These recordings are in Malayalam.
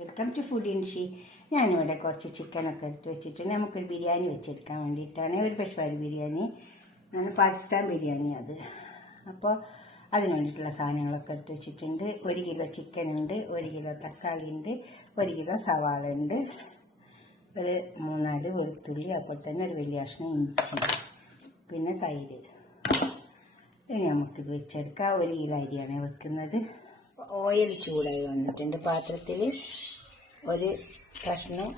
Welcome to food ഇൻഷി. ഞാനിവിടെ കുറച്ച് ചിക്കനൊക്കെ എടുത്ത് വെച്ചിട്ടുണ്ട്. നമുക്കൊരു ബിരിയാണി വെച്ചെടുക്കാൻ വേണ്ടിയിട്ടാണ്. ഒരു പെഷ്വാരി ബിരിയാണി, പാകിസ്ഥാൻ ബിരിയാണി അത്. അപ്പോൾ അതിന് വേണ്ടിയിട്ടുള്ള സാധനങ്ങളൊക്കെ എടുത്ത് വെച്ചിട്ടുണ്ട്. 1 കിലോ ചിക്കൻ ഉണ്ട്, 1 കിലോ തക്കാളി ഉണ്ട്, 1 കിലോ സവാള ഉണ്ട്, ഒരു 3-4 വെളുത്തുള്ളി, അപ്പോൾ തന്നെ ഒരു വലിയ കഷ്ണം ഇഞ്ചി, പിന്നെ തൈര്. ഇനി നമുക്കിത് വെച്ചെടുക്കാം. 1 കിലോ അരിയാണ് വെക്കുന്നത്. ഓയിൽ ചൂടായി വന്നിട്ടുണ്ട്. പാത്രത്തിൽ ഒരു കഷ്ണം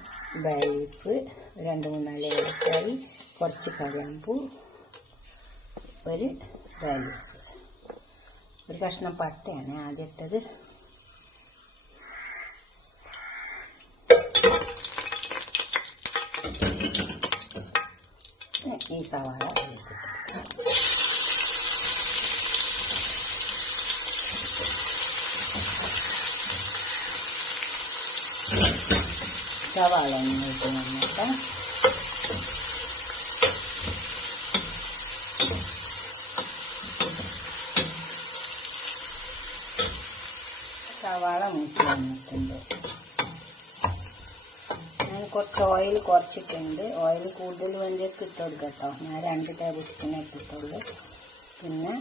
ബേ ലീഫ്, 2-3-4 ഏലക്കായി, കുറച്ച് കറിവേപ്പ്, ഒരു ബേ ലീഫ്, ഒരു കഷ്ണം പട്ടയാണ് ആദ്യം ഇട്ടത്. ഈ സവാള സവാള ഇട്ട് വന്നിട്ട് സവാള മൂത്ത് വന്നിട്ടുണ്ട്. ഞാൻ കുറച്ച് ഓയിൽ കുറച്ചിട്ടുണ്ട്. ഓയിൽ കൂടുതൽ വേണ്ടിയൊക്കെ ഇട്ട് കൊടുക്കാം കേട്ടോ. ഞാൻ 2 ടേബിൾ സ്പൂണേ ഇട്ടിട്ടുള്ളൂ. പിന്നെ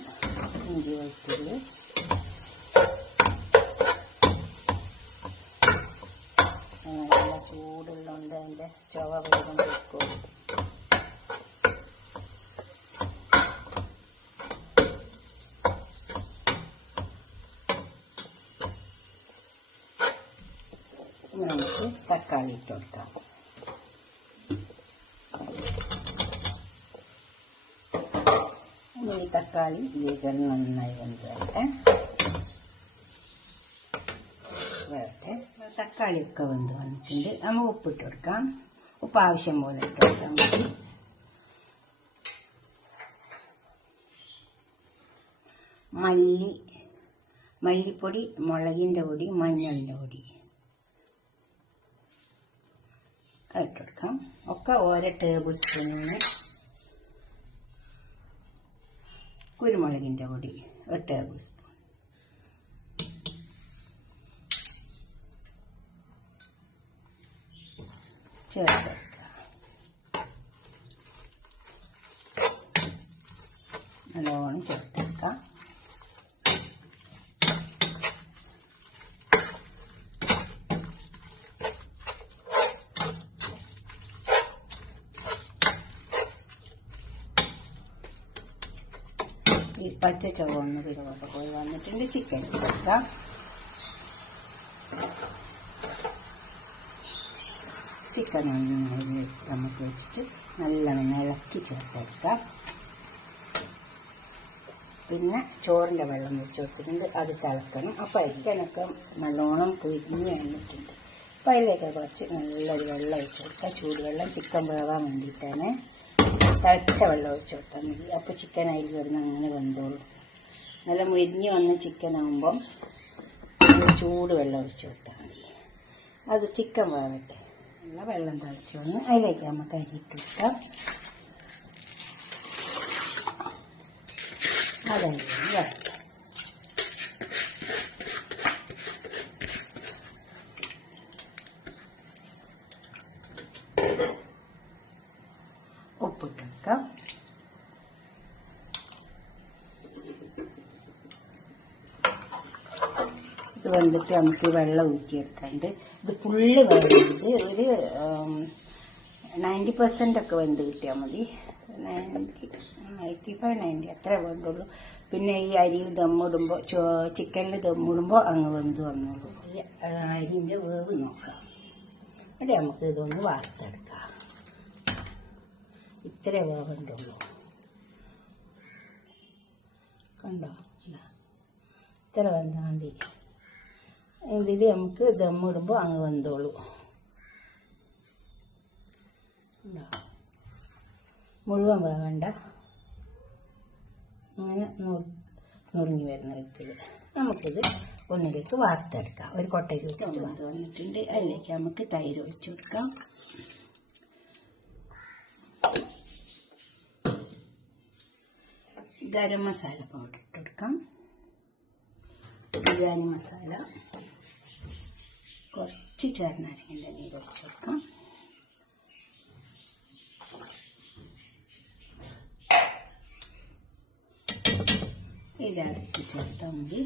ഇഞ്ചി വെളുത്തുള്ളി, നല്ല ചൂടുള്ളതുകൊണ്ട് അതിൻ്റെ ചുവ വേഗം വെക്കും. നമുക്ക് തക്കാളി ഇട്ട് കൊടുക്കാം. ഈ തക്കാളി ഇതിൽ നന്നായി വെന്തോട്ടെ. തക്കാളിയൊക്കെ വെന്ത് വന്നിട്ടുണ്ട്. നമുക്ക് ഉപ്പിട്ട് കൊടുക്കാം. ഉപ്പ് ആവശ്യം പോലെ ഇട്ട് കൊടുക്കാൻ മതി. മല്ലിപ്പൊടി, മുളകിൻ്റെ പൊടി, മഞ്ഞളിൻ്റെ പൊടി ഇട്ട് കൊടുക്കാം. ഒക്കെ ഓരോ ടേബിൾ സ്പൂണാണ്. കുരുമുളകിൻ്റെ പൊടി 1 ടേബിൾ സ്പൂൺ, ചേർത്തെടുക്കുക. നല്ലോണം ചേർത്തെടുക്കാം. ഈ പച്ച ചുവന്ന കുരുവൊക്കെ പോയി വന്നിട്ടുണ്ട്. ചിക്കൻ ചേർക്കാം. ചിക്കൻ നന്നായി നമുക്ക് വെച്ചിട്ട് നല്ലോണം ഇളക്കി ചേർത്തെടുക്കാം. പിന്നെ ചോറിൻ്റെ വെള്ളം വെച്ച് കൊടുത്തിട്ടുണ്ട്. അത് തിളക്കണം. അപ്പോൾ അരിക്കനൊക്കെ നല്ലോണം പൊരിഞ്ഞ് വന്നിട്ടുണ്ട്. അപ്പോൾ അതിലേക്ക് കുറച്ച് നല്ലൊരു വെള്ളം ഒഴിച്ച് കൊടുക്കാം. ചൂടുവെള്ളം, ചിക്കൻ വേവാൻ വേണ്ടിയിട്ടാണ്. തിളച്ച വെള്ളം ഒഴിച്ച് കൊടുത്താൽ മതി. അപ്പോൾ ചിക്കൻ അതിൽ കിടന്ന് അങ്ങനെ വെന്തോളും. നല്ല മുരിഞ്ഞ് വന്ന ചിക്കൻ ആകുമ്പം ചൂട് വെള്ളം ഒഴിച്ച് കൊടുത്താൽ മതി. അത് ചിക്കൻ വേവട്ടെ. നല്ല വെള്ളം തിളച്ച് വന്ന് അതിലേക്ക് നമുക്ക് അരി ഇട്ട് കൊടുക്കാം. അതരി വരട്ടെ. ഉപ്പിട്ട് വെക്കാം. ഇത് വെന്തിട്ട് നമുക്ക് വെള്ളം ഊറ്റിയെടുക്കാണ്ട്. ഇത് ഫുള്ള് വേണ്ടത് ഒരു 90% ഒക്കെ വെന്ത് കിട്ടിയാൽ മതി. 85-90 അത്രേ വേണ്ടുള്ളൂ. പിന്നെ ഈ അരിയിൽ ദമ്മിടുമ്പോൾ, ചിക്കനിൽ ദമ്മിടുമ്പോൾ അങ്ങ് വെന്ത് വന്നോളൂ. ഈ അരിൻ്റെ വേവ് നോക്കാം. അവിടെ നമുക്ക് ഇതൊന്ന് വാർത്തെടുക്കാം. ഇത്രേ വേവുണ്ടുള്ളൂ. കണ്ടോ? ഇത്ര വെന്താൽ മതി. ഇതിൽ നമുക്ക് ദമ്മിടുമ്പോൾ അങ്ങ് വെന്തോളൂ. മുഴുവൻ വേവണ്ട. അങ്ങനെ നുറുങ്ങി വരുന്ന വിധത്തിൽ നമുക്കിത് ഒന്നിലേക്ക് വാർത്തെടുക്കാം. ഒരു കൊട്ടയിൽ വെച്ചിട്ട് വാർത്ത് വന്നിട്ടുണ്ട്. അതിലേക്ക് നമുക്ക് തൈര് ഒഴിച്ചു കൊടുക്കാം. ഗരം മസാല പൗഡർ ഇട്ട് കൊടുക്കാം. ബിരിയാണി മസാല, കുറച്ച് ചെറുനാരങ്ങൻ്റെ നീര് ഒഴിച്ച് കൊടുക്കാം. ഇടയ്ക്ക് ചേർത്താൽ മതി.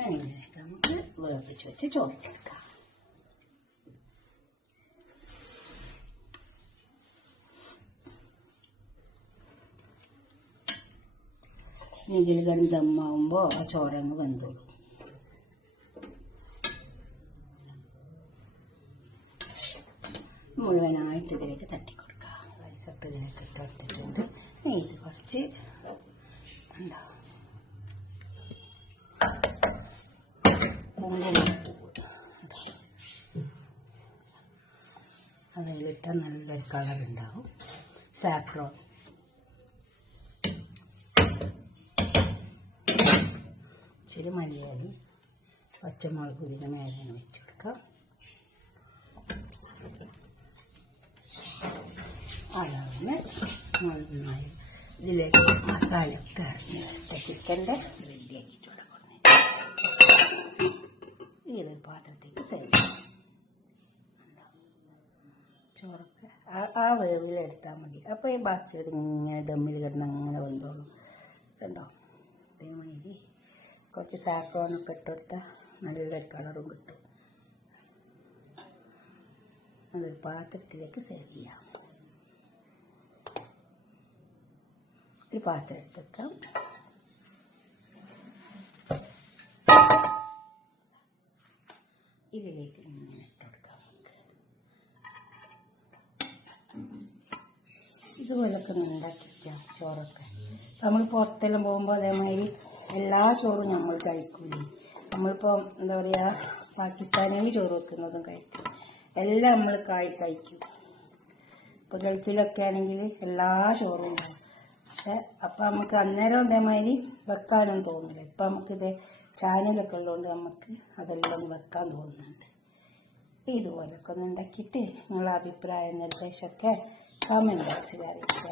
അതിലേക്ക് നമുക്ക് വേവിച്ച് വെച്ച് ചോറിട്ടെടുക്കാം. ഇതിൽ കിടന്ന് ദമ്മാവുമ്പോൾ ആ ചോറങ്ങ് വെന്തോളും. മുഴുവനായിട്ട് ഇതിലേക്ക് തട്ടിക്കൊടുക്കാം. റൈസൊക്കെ ഇതിലേക്ക് ഇട്ടെടുത്തിട്ടുണ്ട്. ഇത് കുറച്ച് ഉണ്ടാവും കുങ്കുമപ്പൂവ് അതിലിട്ടാൽ നല്ലൊരു കളറുണ്ടാവും. സാഫ്രോൺ, ഇച്ചിരി മല്ലിയിലയും പച്ചമുളക് ഇതിൻ്റെ മേലെ വെച്ച് കൊടുക്കാം. അളവിന് നന്നായി ഇതിലേക്ക് മസാലയൊക്കെ അരിഞ്ഞ് വെച്ച ചിക്കൻ്റെ റെഡിയാക്കിയിട്ട് ഈയൊരു പാത്രത്തേക്ക് സെർവ് ചെയ്യാം. ചോറൊക്കെ ആ വേവിലെടുത്താൽ മതി. അപ്പോൾ ഈ ബാക്കിയത് ഇങ്ങനെ ദമ്മിൽ കിടന്ന് അങ്ങനെ വന്നോളും. കണ്ടോ, അതേമാതിരി കുറച്ച് സാഫ്രോണൊക്കെ ഇട്ടുകൊടുത്താൽ നല്ലൊരു കളറും കിട്ടും. അതൊരു പാത്രത്തിലേക്ക് സെർവ് ചെയ്യാം. ഒരു പാത്രം എടുത്തേക്കാം. ഇതിലേക്ക് ഇങ്ങനെ ഇട്ടുകൊടുക്കാം. ഇതുപോലൊക്കെ ഉണ്ടാക്കിക്കാം ചോറൊക്കെ. നമ്മൾ പുറത്തെല്ലാം പോകുമ്പോൾ അതേമാതിരി എല്ലാ ചോറും നമ്മൾ കഴിക്കൂലേ. നമ്മളിപ്പോൾ എന്താ പറയുക, പാകിസ്ഥാനിൽ ചോറ് വെക്കുന്നതും കഴിക്കും. എല്ലാം നമ്മൾ കഴിക്കും. ഇപ്പോൾ ഗൾഫിലൊക്കെ ആണെങ്കിൽ എല്ലാ ചോറും ഉണ്ടാവും. പക്ഷെ അപ്പം നമുക്ക് അന്നേരം അതേമാതിരി വെക്കാനും തോന്നില്ല. ഇപ്പം നമുക്കിത് ചാനലൊക്കെ ഉള്ളതുകൊണ്ട് നമുക്ക് അതെല്ലാം വെക്കാൻ തോന്നുന്നുണ്ട്. ഇതുപോലൊക്കെ ഒന്ന് ഉണ്ടാക്കിയിട്ട് നിങ്ങളുടെ അഭിപ്രായം നിർദ്ദേശമൊക്കെ കമൻറ്റ് ബോക്സിൽ അറിയിക്കുക.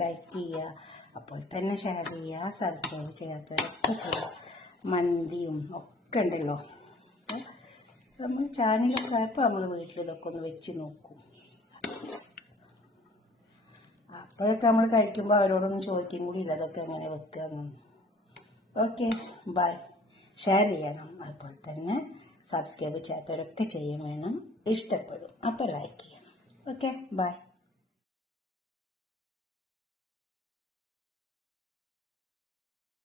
ലൈക്ക് ചെയ്യുക, അപ്പോൾ തന്നെ ഷെയർ ചെയ്യുക, സബ്സ്ക്രൈബ് ചെയ്യാത്തവരൊക്കെ ചെയ്യുക. മന്തിയും ഒക്കെ ഉണ്ടല്ലോ. നമ്മൾ ചാനലൊക്കെ ആയപ്പോൾ നമ്മൾ വീട്ടിലിതൊക്കെ ഒന്ന് വെച്ച് നോക്കും. അപ്പോഴൊക്കെ നമ്മൾ കഴിക്കുമ്പോൾ അവരോടൊന്നും ചോദിക്കും കൂടി ഇല്ല അതൊക്കെ എങ്ങനെ വെക്കുക. Okay, by. ഷെയർ ചെയ്യണം, അതുപോലെ തന്നെ സബ്സ്ക്രൈബ് ചെയ്യാത്തവരൊക്കെ ചെയ്യും വേണം. ഇഷ്ടപ്പെടും അപ്പോൾ ലൈക്ക് ചെയ്യണം. Okay, by.